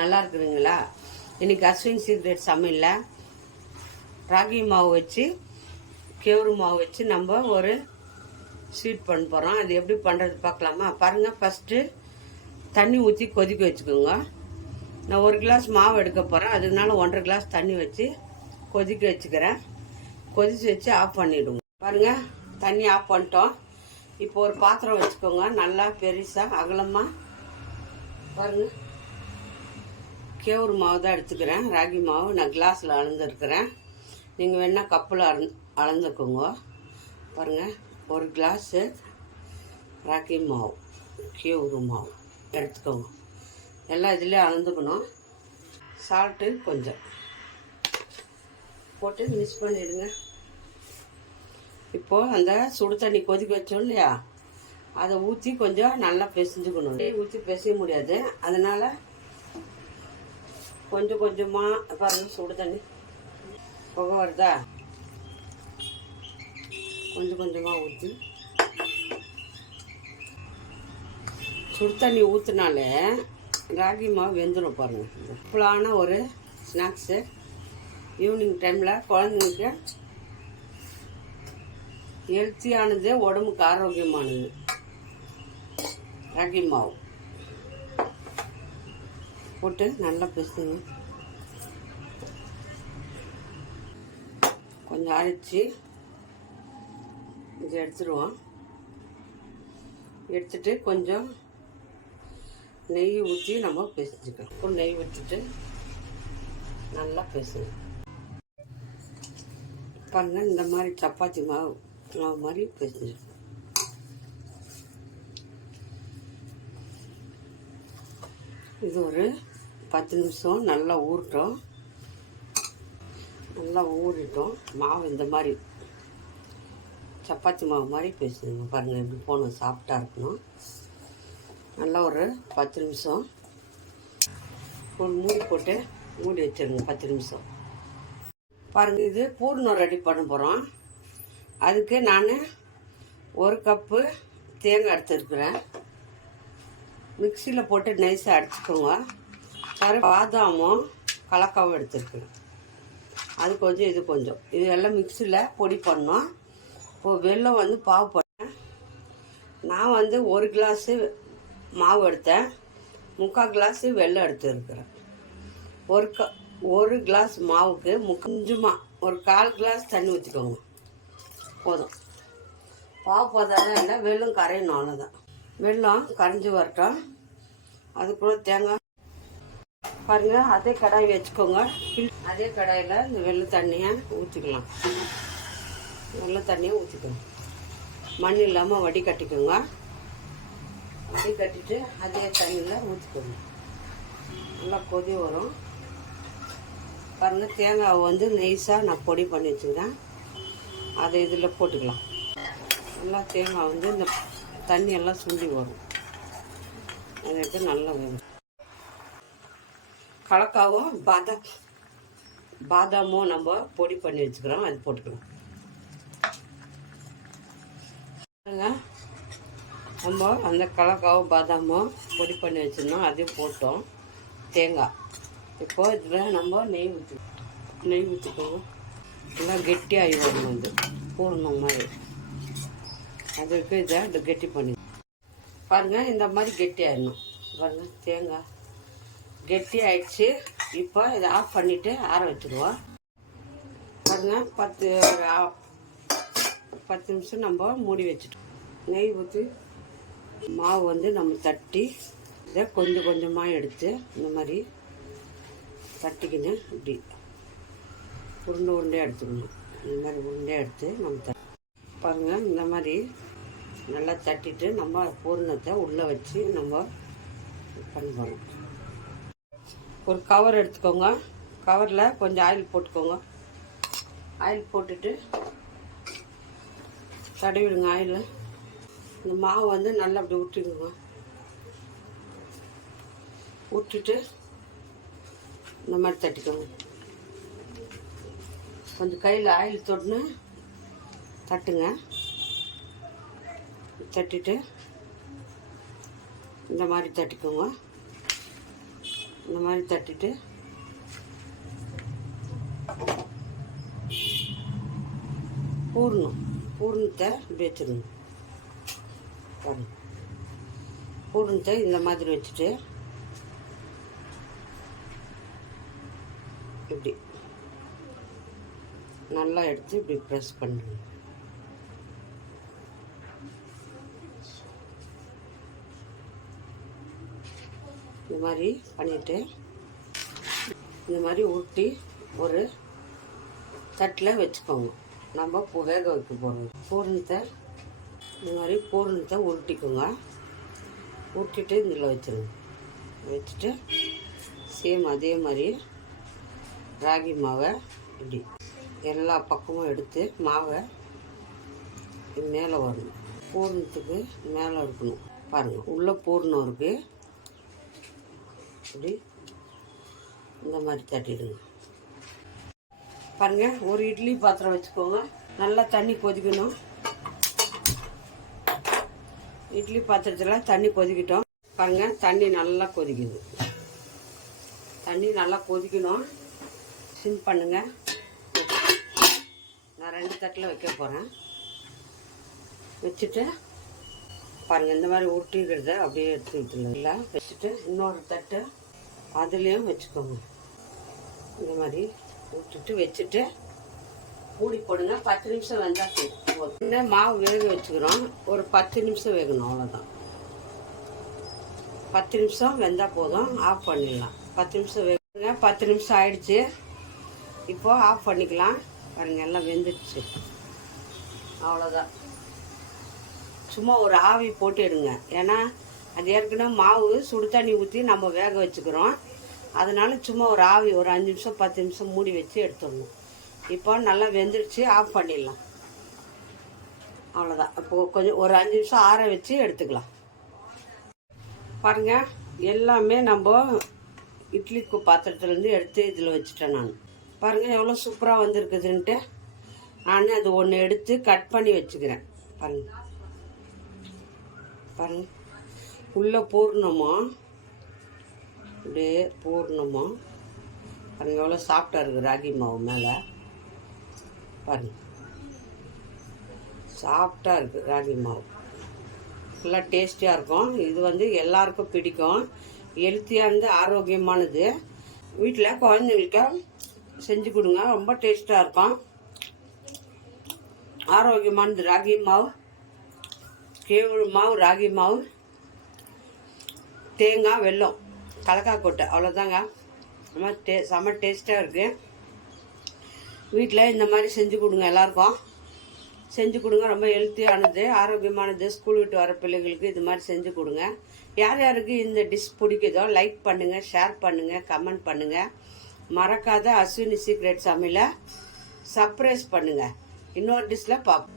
நல்லா இருக்குதுங்களா? இன்றைக்கி அஸ்வின் சீக்ரெட் சமையலில் ராகி மாவு வச்சு கேவுரு மாவு வச்சு நம்ம ஒரு ஸ்வீட் பண்ண போகிறோம். அது எப்படி பண்ணுறது பார்க்கலாமா? பாருங்கள், ஃபஸ்ட்டு தண்ணி ஊற்றி கொதிக்க வச்சுக்கோங்க. நான் 1 கிளாஸ் மாவு எடுக்க போகிறேன், அதனால 1.5 கிளாஸ் தண்ணி வச்சு கொதிக்க வச்சுக்கிறேன். கொதிச்சு வச்சு ஆஃப் பண்ணிவிடுங்க. பாருங்கள், தண்ணி ஆஃப் பண்ணிட்டோம். இப்போ ஒரு பாத்திரம் வச்சுக்கோங்க, நல்லா பெருசாக அகலமாக. பாருங்கள், கேவுரு மாவு தான் எடுத்துக்கிறேன். ராகி மாவு நான் கிளாஸில் அளந்துருக்கிறேன். நீங்கள் வேணால் கப்பில் அளந்துக்கோங்க. பாருங்கள், 1 கிளாஸு ராகி மாவு கேவுரு மாவு எடுத்துக்கோங்க. எல்லாம் இதிலே அளந்துக்கணும். சால்ட்டு கொஞ்சம் போட்டு மிக்ஸ் பண்ணிவிடுங்க. இப்போது அந்த சுடு தண்ணி கொதிக்க வச்சோம் இல்லையா, அதை ஊற்றி கொஞ்சம் நல்லா பிசைஞ்சுக்கணும். ஊற்றி பிசைய முடியாது, அதனால் கொஞ்சம் கொஞ்சமாக பாருங்கள், சுடு தண்ணி புகை வருதா, கொஞ்சம் கொஞ்சமாக ஊற்றி சுடு தண்ணி ஊற்றினாலே ராகி மாவு வெந்துடும். பாருங்கள், சிம்பிளான ஒரு ஸ்நாக்ஸு. ஈவினிங் டைமில் குழந்தைங்களுக்கு ஹெல்த்தியானது, உடம்புக்கு ஆரோக்கியமானது ராகி மாவு போட்டு நல்லா பிசைங்க. கொஞ்சம் அரைச்சி இது எடுத்துடுவோம். எடுத்துட்டு கொஞ்சம் நெய் ஊற்றி நம்ம பிசைஞ்சுக்கலாம். இப்போ நெய் ஊற்றிட்டு நல்லா பிசைங்க. பாருங்க, இந்த மாதிரி சப்பாத்தி மாவு மாதிரி பிசைஞ்சுக்கலாம். இது ஒரு 10 நிமிஷம் நல்லா ஊறட்டும். நல்லா ஊறிட்டோம். மாவு இந்த மாதிரி சப்பாத்தி மாவு மாதிரி பேசுங்க. பாருங்கள், எப்படி போகணும், சாஃப்டாக இருக்கணும். நல்லா ஒரு 10 நிமிஷம் ஒரு மூடி போட்டு மூடி வச்சிருங்க. 10 நிமிஷம். பாருங்கள், இது பூர்ணம் ரெடி பண்ண போகிறோம். அதுக்கு நான் 1 கப்பு தேங்காய் எடுத்துருக்குறேன். மிக்சியில் போட்டு நைஸாக அடிச்சுக்கோங்க. பாதாமும் கலக்காவும் எடுத்துருக்குறேன். அது கொஞ்சம் இது கொஞ்சம், இது எல்லாம் மிக்சியில் பொடி பண்ணோம். இப்போது வெல்லம் வந்து பாவு பண்ணேன். நான் வந்து 1 கிளாஸு மாவு எடுத்தேன், 3/4 கிளாஸு வெல்லம் எடுத்துருக்குறேன். 1 கிளாஸ் மாவுக்கு கொஞ்சமாக ஒரு 1/4 கிளாஸ் தண்ணி ஊற்றிக்கோங்க, போதும். பாவு போதாதான் இல்லை, வெல்லம் கரையணும், அவ்வளோதான். வெல்லம் கரைஞ்சி வரட்டும். அதுக்குள்ள தேங்காய் பாருங்கள், அதே கடாய் வச்சுக்கோங்க. அதே கடாயில் இந்த வெள்ளை தண்ணியை ஊற்றிக்கலாம். வெள்ளை தண்ணியை ஊற்றிக்கோங்க. மண் இல்லாமல் வடிகட்டிக்கோங்க. வடிகட்டிட்டு அதே தண்ணியில் ஊற்றிக்கோங்க. நல்லா கொதி வரும். பாருங்கள், தேங்காய் வந்து நைஸாக நான் பொடி பண்ணி வச்சுக்கிறேன். அதை இதில் போட்டுக்கலாம். நல்லா தேங்காய் வந்து இந்த தண்ணி எல்லாம் சுண்டி வரும். அதை எடுத்து நல்லா வேணும். கலக்காவும் பாதாமும் நம்ம பொடி பண்ணி வச்சுக்கிறோம், அது போட்டுக்கலாம். நம்ம அந்த கலக்காவும் பாதாமும் பொடி பண்ணி வச்சுருந்தோம், அதையும் போட்டோம். தேங்காய் இப்போது இதில் நம்ம நெய் ஊற்றிக்கோங்க. எல்லாம் கெட்டியாகி வரும், வந்து பூர்ணம் மாதிரி. அதுக்கு இதை கெட்டி பண்ணி பாருங்கள், இந்த மாதிரி கெட்டி ஆயிடணும். பாருங்கள், தேங்காய் கெட்டி ஆயிடுச்சு. இப்போ இதை ஆஃப் பண்ணிவிட்டு ஆற வச்சுருவோம். பாருங்கள், 10 நிமிஷம் நம்ம மூடி வச்சுட்டோம். நெய் ஊற்றி மாவு வந்து நம்ம தட்டி இதை கொஞ்சம் கொஞ்சமாக எடுத்து இந்த மாதிரி தட்டிக்கின்னு இப்படி உருண்டையாக எடுத்துக்கணும். இந்த மாதிரி உருண்டையாக எடுத்து நம்ம பாருங்கள், இந்த மாதிரி நல்லா தட்டிட்டு நம்ம பூர்ணத்தை உள்ளே வச்சு நம்ம பண்ணுவோம். ஒரு கவர் எடுத்துக்கோங்க. கவரில் கொஞ்சம் ஆயில் போட்டுக்கோங்க. ஆயில் போட்டுட்டு தடவிடுங்க. ஆயில் இந்த மாவு வந்து நல்லா அப்படி விட்டுடுங்க. விட்டுட்டு இந்த மாதிரி தட்டிக்கோங்க. கொஞ்சம் கையில் ஆயில் தொட்டுன்னு தட்டுங்க. தட்டிட்டு இந்த மாதிரி தட்டிக்கோங்க. இந்த மாதிரி தட்டிட்டு பூர்ணத்தை இப்படி வச்சிடணும். பூர்ணத்தை இந்த மாதிரி வச்சுட்டு இப்படி நல்லா எடுத்து இப்படி ப்ரெஸ் பண்ணணும். இந்த மாதிரி பண்ணிவிட்டு இந்த மாதிரி ஊட்டி ஒரு தட்டில் வச்சுக்கோங்க. நம்ம வேக வைக்க போகிறோம். பூரணத்தை இந்த மாதிரி பூரணத்தை உருட்டிக்கோங்க. உருட்டிட்டு இதில் வச்சிருங்க. வச்சுட்டு சேம் அதே மாதிரி ராகி மாவை இப்படி எல்லா பக்கமும் எடுத்து மாவை மேலே வரணும். பூரணத்துக்கு மேலே இருக்கணும். பாருங்கள், உள்ளே பூரணம் இருக்குது. இப்படி இந்த மாதிரி தட்டிடுங்க. பாருங்கள், ஒரு இட்லி பாத்திரம் வச்சுக்கோங்க. நல்லா தண்ணி கொதிக்கணும். இட்லி பாத்திரத்தில் தண்ணி கொதிக்கிட்டோம். பாருங்கள், தண்ணி நல்லா கொதிக்குது. தண்ணி நல்லா கொதிக்கணும். சிம் பண்ணுங்கள். நான் 2 தட்டில் வைக்க போகிறேன். வச்சுட்டு பாருங்கள், இந்த மாதிரி உருட்டிக்கிறத அப்படியே எடுத்துக்கிட்டு இல்லை வச்சுட்டு இன்னொரு தட்டு அதுலேயும் வச்சுக்கோங்க. இந்த மாதிரி விட்டுட்டு வச்சுட்டு மூடி போடுங்க. 10 நிமிஷம் வெந்தால் போதும். மாவு வேக வச்சுக்கிறோம். ஒரு 10 நிமிஷம் வேகணும், அவ்வளோதான். 10 நிமிஷம் வெந்தால் போதும். ஆஃப் பண்ணிடலாம். 10 நிமிஷம் வேகுங்க. 10 நிமிஷம் ஆயிடுச்சு. இப்போது ஆஃப் பண்ணிக்கலாம். பாருங்கள், எல்லாம் வெந்துடுச்சு. அவ்வளோதான். சும்மா ஒரு ஆவி போட்டு எடுங்க. ஏன்னா அது ஏற்கனவே மாவு சுடு தண்ணி ஊற்றி நம்ம வேக வச்சுக்கிறோம். அதனால சும்மா ஒரு ஆவி ஒரு 5 நிமிஷம் 10 நிமிஷம் மூடி வச்சு எடுத்துடணும். இப்போ நல்லா வெந்துடுச்சு. ஆஃப் பண்ணிடலாம். அவ்வளோதான். இப்போது கொஞ்சம் ஒரு 5 நிமிஷம் ஆற வச்சு எடுத்துக்கலாம். பாருங்கள், எல்லாமே நம்ம இட்லி பாத்திரத்துலேருந்து எடுத்து இதில் வச்சுட்டேன் நான். பாருங்கள் எவ்வளோ சூப்பராக வந்திருக்குதுன்ட்டு. நான் அது ஒன்று எடுத்து கட் பண்ணி வச்சுக்கிறேன். பாருங்கள் பாருங்கள், உள்ளே பூர்ணமோ அப்படியே பூர்ணமோ. பாருங்கள் எவ்வளோ சாஃப்டாக இருக்குது ராகி மாவு மேலே. பாருங்கள், சாஃப்டாக இருக்குது ராகி மாவு. ஃபுல்லாக டேஸ்டியாக இருக்கும். இது எல்லாருக்கும் பிடிக்கும். ஹெல்த்தியானது, ஆரோக்கியமானது. வீட்டில் குழந்தைங்களுக்கு செஞ்சு கொடுங்க. ரொம்ப டேஸ்ட்டாக இருக்கும். ஆரோக்கியமானது ராகி மாவு, கேவுரு மாவு, ராகி மாவு, தேங்காய், வெல்லம், கலக்காய் கொட்டை, அவ்வளோதாங்க. செம்ம டேஸ்ட்டாக இருக்குது. வீட்டில் இந்த மாதிரி செஞ்சு கொடுங்க. எல்லாருக்கும் செஞ்சு கொடுங்க. ரொம்ப ஹெல்த்தியானது, ஆரோக்கியமானது. ஸ்கூல் விட்டு வர பிள்ளைங்களுக்கு இது மாதிரி செஞ்சு கொடுங்க. யார் யாருக்கு இந்த டிஷ் பிடிக்குதோ லைக் பண்ணுங்கள், ஷேர் பண்ணுங்கள், கமெண்ட் பண்ணுங்கள். மறக்காத அஸ்வினி சீக்ரெட் சமையலை சர்ப்ரைஸ் பண்ணுங்கள். இன்னொரு டிஷ்ஷில் பார்ப்போம்.